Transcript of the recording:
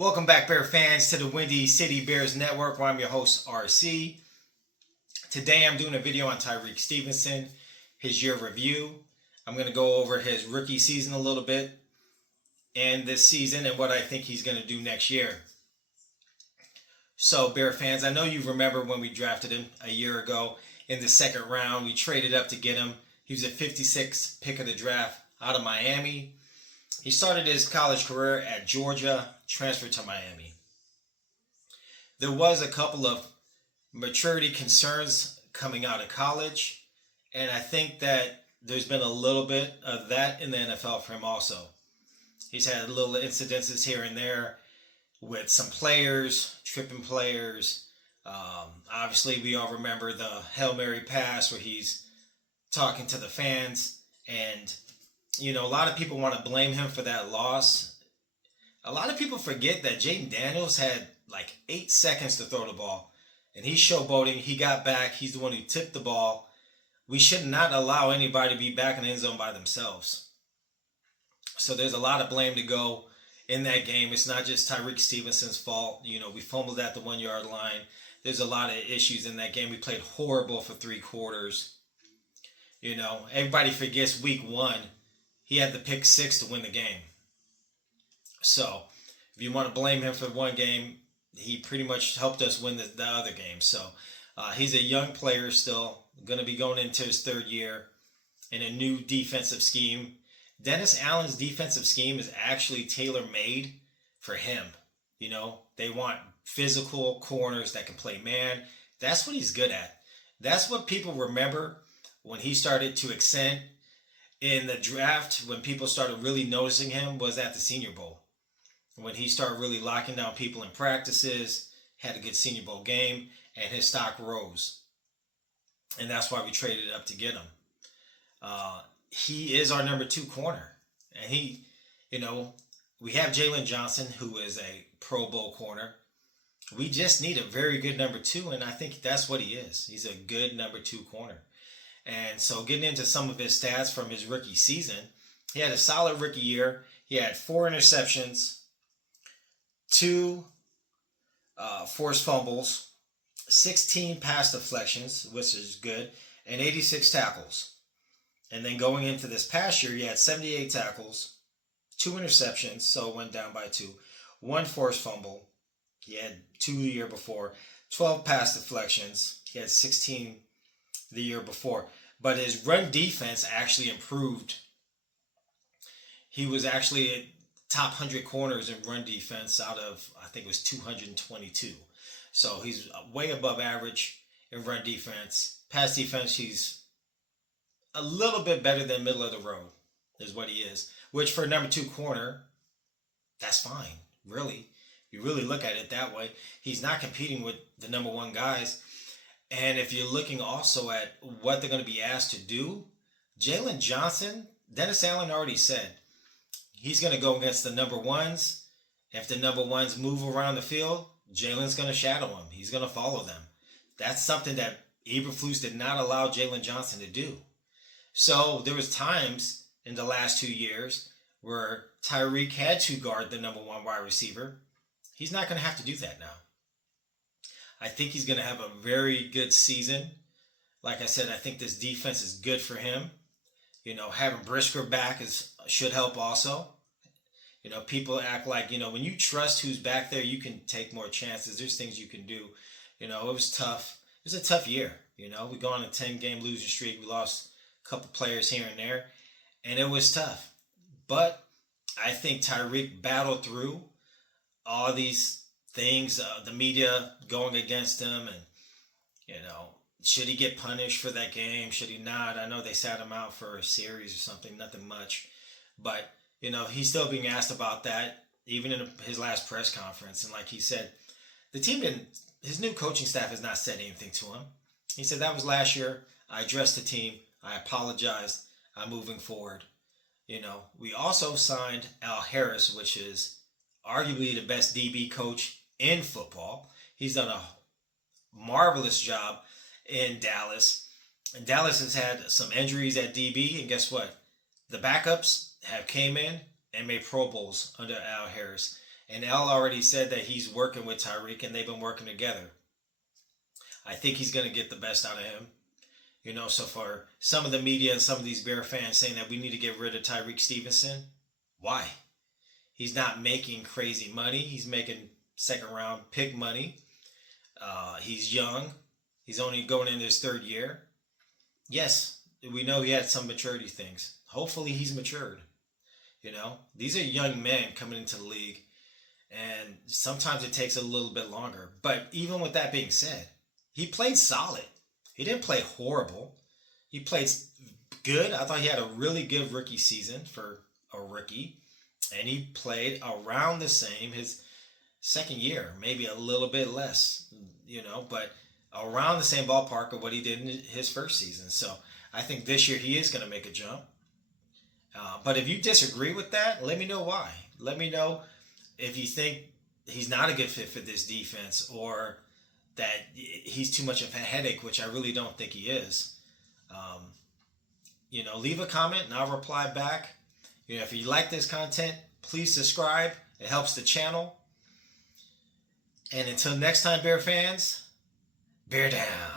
Welcome back, Bear fans, to the Windy City Bears Network, where I'm your host, RC. Today I'm doing a video on Tyrique Stevenson, his year review. I'm going to go over his rookie season a little bit, and this season, and what I think he's going to do next year. So, Bear fans, I know you remember when we drafted him a year ago in the second round. We traded up to get him. He was a 56th pick of the draft out of Miami. He started his college career at Georgia, transferred to Miami. There was a couple of maturity concerns coming out of college, and I think that there's been a little bit of that in the NFL for him also. He's had little incidences here and there with some players, tripping players. Obviously, we all remember the Hail Mary pass where he's talking to the fans, and a lot of people want to blame him for that loss. A lot of people forget that Jaden Daniels had like 8 seconds to throw the ball, and he's showboating. He got back. He's the one who tipped the ball. We should not allow anybody to be back in the end zone by themselves. So there's a lot of blame to go in that game. It's not just Tyrique Stevenson's fault. We fumbled at the 1 yard line. There's a lot of issues in that game. We played horrible for 3 quarters. Everybody forgets week 1. He had the pick 6 to win the game. So, if you want to blame him for one game, he pretty much helped us win the other game. So, he's a young player still, going to be going into his 3rd year in a new defensive scheme. Dennis Allen's defensive scheme is actually tailor-made for him. They want physical corners that can play man. That's what he's good at. That's what people remember when he started to ascend in the draft. When people started really noticing him was at the Senior Bowl. When he started really locking down people in practices, had a good Senior Bowl game, and his stock rose. And that's why we traded up to get him. He is our number 2 corner. And we have Jalen Johnson, who is a Pro Bowl corner. We just need a very good number 2, and I think that's what he is. He's a good number 2 corner. And so getting into some of his stats from his rookie season, he had a solid rookie year. He had 4 interceptions, 2 forced fumbles, 16 pass deflections, which is good, and 86 tackles. And then going into this past year, he had 78 tackles, 2 interceptions, so it went down by 2, 1 forced fumble. He had 2 the year before, 12 pass deflections. He had 16 the year before. But his run defense actually improved. He was actually a top 100 corners in run defense out of, I think it was 222. So he's way above average in run defense. Pass defense, he's a little bit better than middle of the road, is what he is. Which for a number 2 corner, that's fine, really. If you really look at it that way, he's not competing with the number 1 guys. And if you're looking also at what they're going to be asked to do, Jalen Johnson, Dennis Allen already said, he's going to go against the number 1s. If the number 1s move around the field, Jalen's going to shadow them. He's going to follow them. That's something that Eberflus did not allow Jalen Johnson to do. So there was times in the last 2 years where Tyrique had to guard the number 1 wide receiver. He's not going to have to do that now. I think he's going to have a very good season. Like I said, I think this defense is good for him. Having Brisker back should help also. People act like, when you trust who's back there, you can take more chances. There's things you can do. It was tough. It was a tough year. We go on a 10-game losing streak. We lost a couple players here and there, and it was tough. But I think Tyrique battled through all these things, the media going against him, and should he get punished for that game? Should he not? I know they sat him out for a series or something, nothing much, but he's still being asked about that, even in his last press conference. And like he said, his new coaching staff has not said anything to him. He said, that was last year. I addressed the team. I apologized. I'm moving forward. We also signed Al Harris, which is arguably the best DB coach in football. He's done a marvelous job in Dallas. And Dallas has had some injuries at DB, and guess what? The backups have came in and made Pro Bowls under Al Harris. And L already said that he's working with Tyrique and they've been working together. I think he's going to get the best out of him. You know, so for some of the media and some of these Bear fans saying that we need to get rid of Tyrique Stevenson, why? He's not making crazy money. He's making second round pick money. He's young. He's only going in his third year. Yes, we know he had some maturity things. Hopefully he's matured. You know, these are young men coming into the league, and sometimes it takes a little bit longer. But even with that being said, he played solid. He didn't play horrible. He played good. I thought he had a really good rookie season for a rookie. And he played around the same his second year, maybe a little bit less, you know, but around the same ballpark of what he did in his first season. So I think this year he is going to make a jump. But if you disagree with that, let me know why. Let me know if you think he's not a good fit for this defense, or that he's too much of a headache, which I really don't think he is. You know, leave a comment and I'll reply back. You know, if you like this content, please subscribe. It helps the channel. And until next time, Bear fans, bear down.